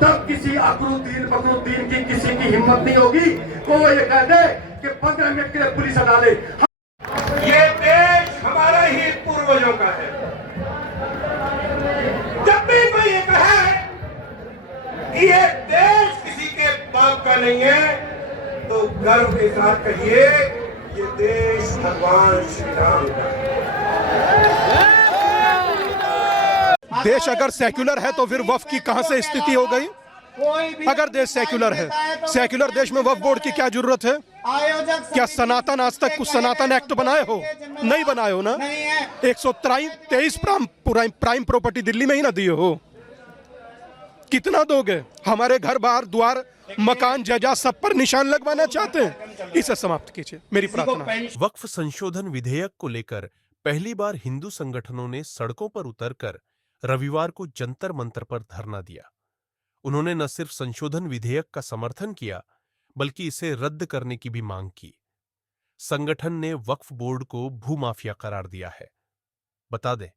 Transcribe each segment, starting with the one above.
तब किसी अकरुद्दीन बकरुद्दीन की किसी की हिम्मत नहीं होगी को वो ये कह दे कि 15 मिनट के लिए पुलिस हटा ले। ये देश हमारा ही पूर्वजों का है। जब भी कोई ये कहे कि ये देश किसी के बाप का नहीं है तो गर्व के साथ कहिए ये देश भगवान श्री राम का है। देश अगर सेक्युलर है तो फिर वक्फ की कहां से स्थिति हो गई? अगर देश सेक्युलर है, सेक्युलर देश में वक्फ बोर्ड की क्या जरूरत है? क्या सनातन आज तक कुछ सनातन एक्ट बनाए हो? नहीं बनाए हो ना। 123 प्राइम प्रॉपर्टी दिल्ली में ही ना दिए हो। कितना दोगे? हमारे घर बाहर द्वार मकान जायदाद सब पर निशान लगवाना चाहते हैं। इसे समाप्त कीजिए, मेरी प्रार्थना। वक्फ संशोधन विधेयक को लेकर पहली बार हिंदू संगठनों ने सड़कों पर उतरकर रविवार को जंतर मंतर पर धरना दिया। उन्होंने न सिर्फ संशोधन विधेयक का समर्थन किया बल्कि इसे रद्द करने की भी मांग की। संगठन ने वक्फ बोर्ड को भूमाफिया करार दिया है। बता दें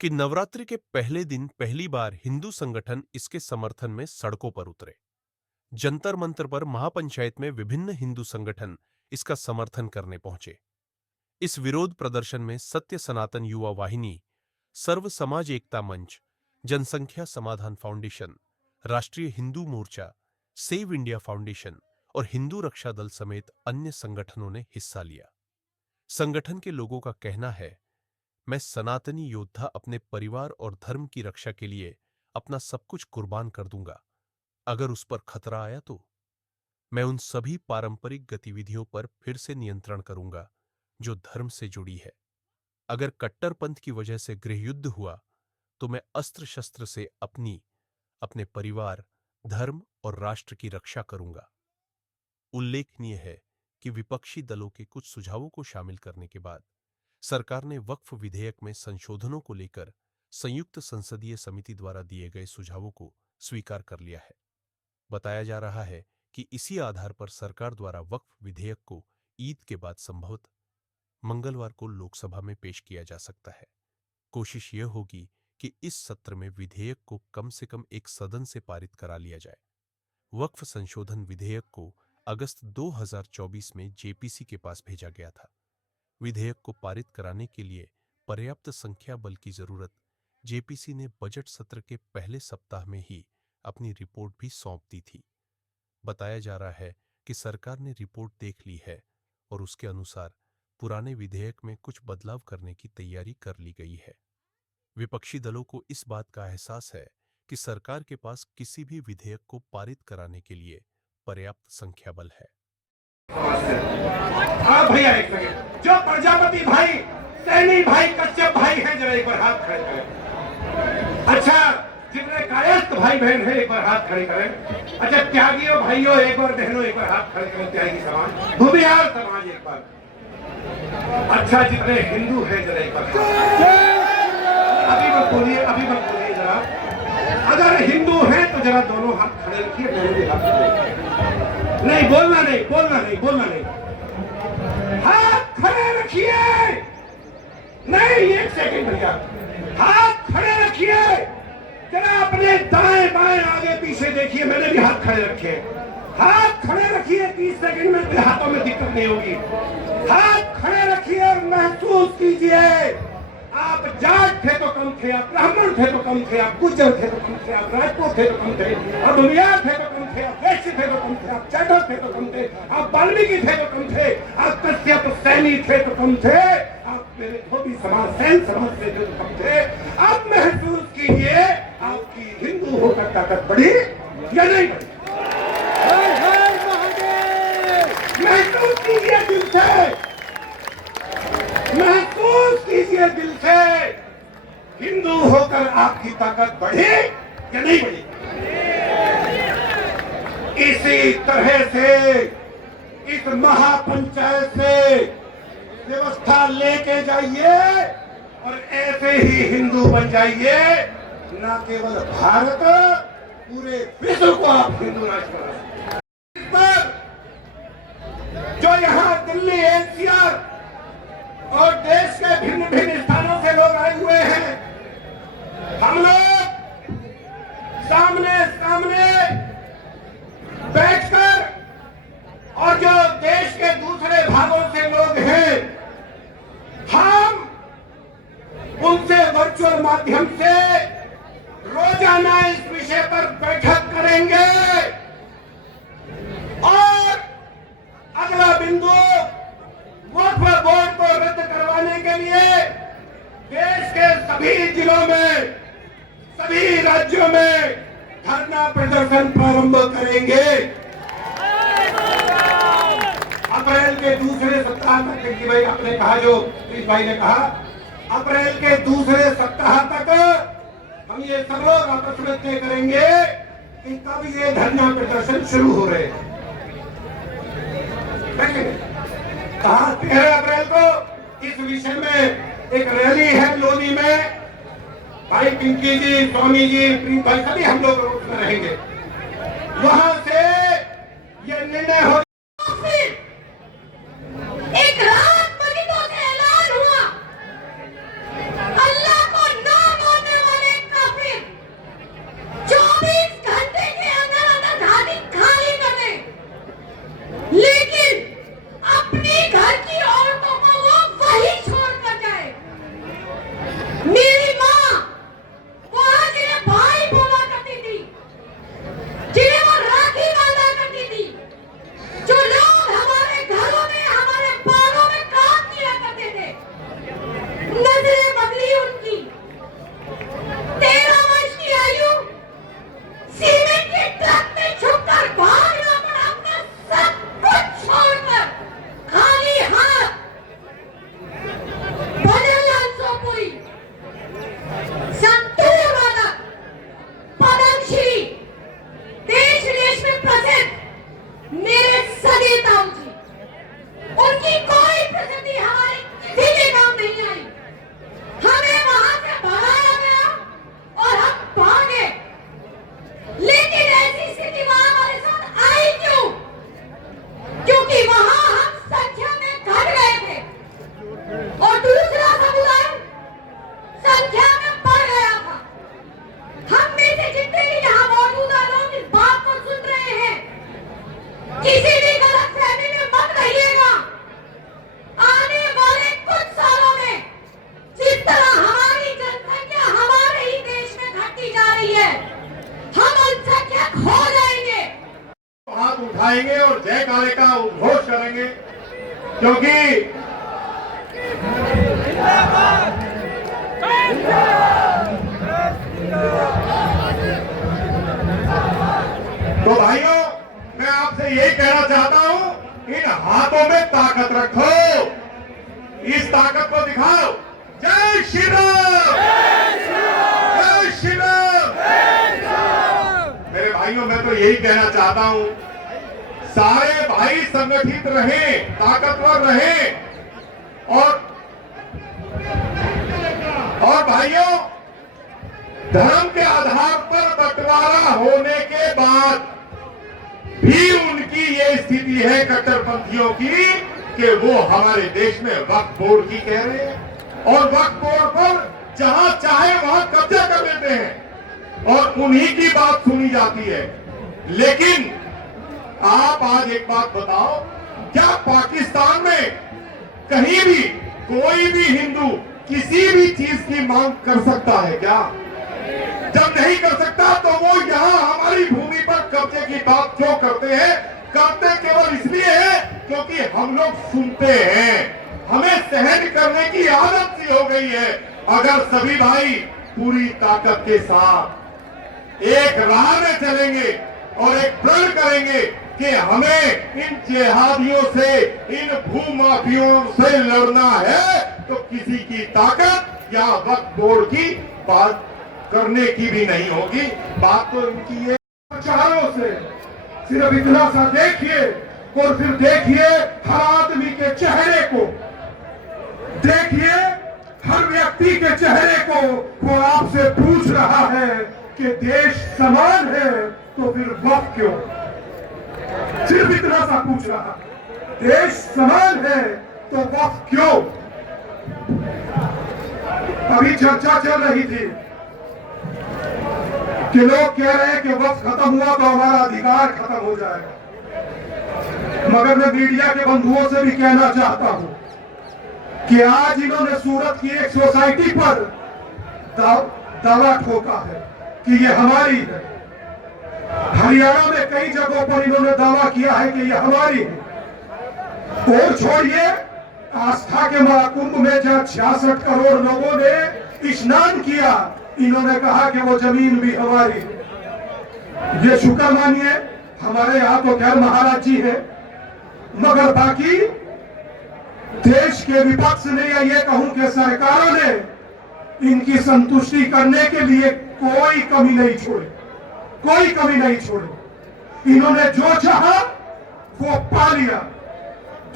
कि नवरात्रि के पहले दिन पहली बार हिंदू संगठन इसके समर्थन में सड़कों पर उतरे। जंतर मंतर पर महापंचायत में विभिन्न हिंदू संगठन इसका समर्थन करने पहुंचे। इस विरोध प्रदर्शन में सत्य सनातन युवा वाहिनी, सर्व समाज एकता मंच, जनसंख्या समाधान फाउंडेशन, राष्ट्रीय हिंदू मोर्चा, सेव इंडिया फाउंडेशन और हिंदू रक्षा दल समेत अन्य संगठनों ने हिस्सा लिया। संगठन के लोगों का कहना है, मैं सनातनी योद्धा अपने परिवार और धर्म की रक्षा के लिए अपना सब कुछ कुर्बान कर दूंगा। अगर उस पर खतरा आया तो मैं उन सभी पारंपरिक गतिविधियों पर फिर से नियंत्रण करूंगा जो धर्म से जुड़ी है। अगर कट्टरपंथ की वजह से गृहयुद्ध हुआ तो मैं अस्त्र शस्त्र से अपने परिवार, धर्म और राष्ट्र की रक्षा करूंगा। उल्लेखनीय है कि विपक्षी दलों के कुछ सुझावों को शामिल करने के बाद सरकार ने वक्फ विधेयक में संशोधनों को लेकर संयुक्त संसदीय समिति द्वारा दिए गए सुझावों को स्वीकार कर लिया है। बताया जा रहा है कि इसी आधार पर सरकार द्वारा वक्फ विधेयक को ईद के बाद संभवतः मंगलवार को लोकसभा में पेश किया जा सकता है। कोशिश यह होगी कि इस सत्र में विधेयक को कम से कम एक सदन से पारित करा लिया जाए। वक्फ संशोधन विधेयक को अगस्त 2024 में जेपीसी के पास भेजा गया था। विधेयक को पारित कराने के लिए पर्याप्त संख्या बल की जरूरत जेपीसी ने बजट सत्र के पहले सप्ताह में ही अपनी रिपोर्ट भी सौंप दी थी। बताया जा रहा है कि सरकार ने रिपोर्ट देख ली है और उसके अनुसार पुराने विधेयक में कुछ बदलाव करने की तैयारी कर ली गई है। विपक्षी दलों को इस बात का एहसास है कि सरकार के पास किसी भी विधेयक को पारित कराने के लिए पर्याप्त संख्या बल है। हाँ भैया, एक सेकंड। जो प्रजापति भाई, सैनी भाई, कश्यप भाई हैं, जरा एक बार हाथ खड़े करें। अच्छा, जितने कायस्थ भाई बहन हैं एक बार हाथ खड़े करें। अच्छा, त्यागियों भाइयों एक बार, बहनों एक बार हाथ खड़े करें। त्यागी समाज, भूमिहार समाज एक बार। अच्छा, जितने हिंदू हैं जरा एक बार। अभी मत बोलिए जरा। अगर हिंदू हैं तो जरा दोनों हाथ खड़े रखिए, दोनों भी हाथ खड़े। नहीं बोलना नहीं। हाथ खड़े रखिए। नहीं, एक सेकंड भैया, हाथ खड़े रखिए। जरा अपने दाएं बाएं आगे पीछे देखिए। मैंने भी हाथ खड़े रखे। हाथ खड़े रखिए, 30 सेकंड में हाथों में दिक्कत नहीं होगी। हाथ खड़े रखिए और महसूस कीजिए, आप जाट थे तो कम थे, आप ब्राह्मण थे तो कम थे, आप गुज्जर थे तो कम थे, आप राजपूत थे तो कम थे, आप भूमिहार थे तो कम थे, आप वैश्य थे तो कम थे, आप चैटर थे तो कम थे, आप वाल्मीकि थे तो कम थे, आप कश्यप सैनी थे तो कम थे, आप मेरे धोबी समाज, सैन समाज से थे तो कम थे। आप महसूस कीजिए, आपकी हिंदू होकर ताकत बढ़ी या नहीं बढ़ी? महसूस कीजिए दिल से, महसूस कीजिए दिल से, हिंदू होकर आपकी ताकत बढ़ी या नहीं बढ़ी? इसी तरह से इस महापंचायत से व्यवस्था लेके जाइए और ऐसे ही हिंदू बन जाइए। न केवल भारत, पूरे विश्व को आप हिंदू राष्ट्र बनाइए। इस पर जो यहाँ दिल्ली एनसीआर और देश के भिन्न भिन्न स्थानों से लोग आए हुए हैं, हम लोग सामने धरना प्रदर्शन प्रारंभ करेंगे। अप्रैल के दूसरे सप्ताह तक, कि भाई आपने कहा, जो प्रीत भाई ने कहा, अप्रैल के दूसरे सप्ताह तक हम ये सब लोग आपस में तय करेंगे कि कब ये धरना प्रदर्शन शुरू हो रहे हैं। कहा 13 अप्रैल को इस विषय में एक रैली है लोनी में। भाई पिंकी जी, स्वामी जी, प्रीत भाई, सभी हम लोग रोड में रहेंगे। वहां से ये निर्णय हो। एक रात मस्जिदों से ऐलान हुआ, अल्लाह को ना मानने वाले काफिर 24 घंटे के अंदर अंदर घाटी खाली कर दें, लेकिन अपनी घर की औरतों को वो वही छोड़ कर जाए। मेरी माँ वहाँ जिन्हें भाई बोला करती थी, जिन्हें वो राखी बांधा करती थी, जो लोग हमारे घरों में, हमारे बालों में काम किया करते थे, नजरें बदली उनकी। 13 वर्ष की आयु, सीमेंट के ट्रक में छुपकर भागना पड़ा, अपना सब कुछ छोड़कर खाली हाथ। भजनलाल सोपुरी, संतूर वादक, पद्मश्री, देश विदेश में प्रसिद्ध मेरे सगे ताऊ जी, उनकी कोई प्रसिद्धि हमारे किसी के काम नहीं आई। हमें वहां से भगाया गया और हम भागे, लेकिन ऐसी स्थिति वहां हमारे साथ आई क्यों? क्योंकि वहां हम संख्या में घट गए थे और दूसरा समुदाय संख्या में बढ़ गया था। हम में से जितने भी यहाँ मौजूदा लोग इस बात को सुन रहे हैं, किसी भी गलतफहमी में मत रहिएगा। आने वाले कुछ सालों में जिस तरह हमारी जनसंख्या हमारे ही देश में घटती जा रही है, हम अल्पसंख्यक हो जाएंगे। हाथ उठाएंगे और जयकारे का उद्घोष करेंगे, क्योंकि तो भाइयों, मैं आपसे यही कहना चाहता हूं, इन हाथों में ताकत रखो, इस ताकत को दिखाओ। जय श्री राम, जय श्री राम। मेरे भाइयों, मैं तो यही कहना चाहता हूं, सारे भाई संगठित रहें, ताकतवर रहें, और भाइयों, धर्म के आधार पर बंटवारा होने के बाद भी उनकी ये स्थिति है कट्टरपंथियों की कि वो हमारे देश में वक्फ बोर्ड की कह रहे हैं और वक्फ बोर्ड पर जहां चाहे वहां कब्जा कर लेते हैं और उन्हीं की बात सुनी जाती है। लेकिन आप आज एक बात बताओ, क्या पाकिस्तान में कहीं भी कोई भी हिंदू किसी भी चीज की मांग कर सकता है क्या? जब नहीं कर सकता तो वो यहाँ हमारी भूमि पर कब्जे की बात क्यों करते हैं? करते केवल इसलिए है क्योंकि हम लोग सुनते हैं, हमें सहन करने की आदत सी हो गई है। अगर सभी भाई पूरी ताकत के साथ एक राह में चलेंगे और एक प्रण करेंगे कि हमें इन जिहादियों से, इन भूमाफियों से लड़ना है, तो किसी की ताकत या वक्फ बोर्ड की बात करने की भी नहीं होगी। बात तो इनकी ये चारों से सिर्फ इतना सा देखिए और फिर देखिए हर आदमी के चेहरे को, देखिए हर व्यक्ति के चेहरे को। वो आपसे पूछ रहा है कि देश समान है तो फिर वक्फ क्यों? सिर्फ इतना सा पूछ रहा, देश समान है तो वक्फ क्यों? अभी चर्चा चल रही थी कि लोग कह रहे हैं कि वक्फ खत्म हुआ तो हमारा अधिकार खत्म हो जाएगा। मगर मैं मीडिया के बंधुओं से भी कहना चाहता हूं कि आज इन्होंने सूरत की एक सोसाइटी पर दावा ठोका है कि ये हमारी है। हरियाणा में कई जगहों पर इन्होंने दावा किया है कि ये हमारी है। और छोड़िए, आस्था के महाकुंभ में जहां 66 करोड़ लोगों ने स्नान किया, इन्होंने कहा कि वो जमीन भी हमारी है। ये शुक्र मानिए हमारे यहाँ तो खैर महाराज जी है, मगर बाकी देश के विपक्ष ने या ये कहूं कि सरकारों ने इनकी संतुष्टि करने के लिए कोई कमी नहीं छोड़ी, कोई कमी नहीं छोड़ी। इन्होंने जो चाहा वो पा लिया।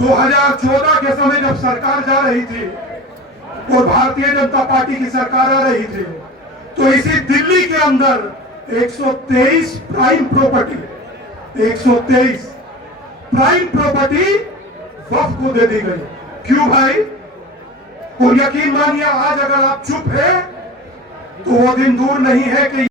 2014 के समय जब सरकार जा रही थी और भारतीय जनता पार्टी की सरकार आ रही थी, तो इसी दिल्ली के अंदर 123 प्राइम प्रॉपर्टी 123 प्राइम प्रॉपर्टी वक्फ को दे दी गई। क्यों भाई? और यकीन मानिए आज अगर आप चुप है तो वो दिन दूर नहीं है कि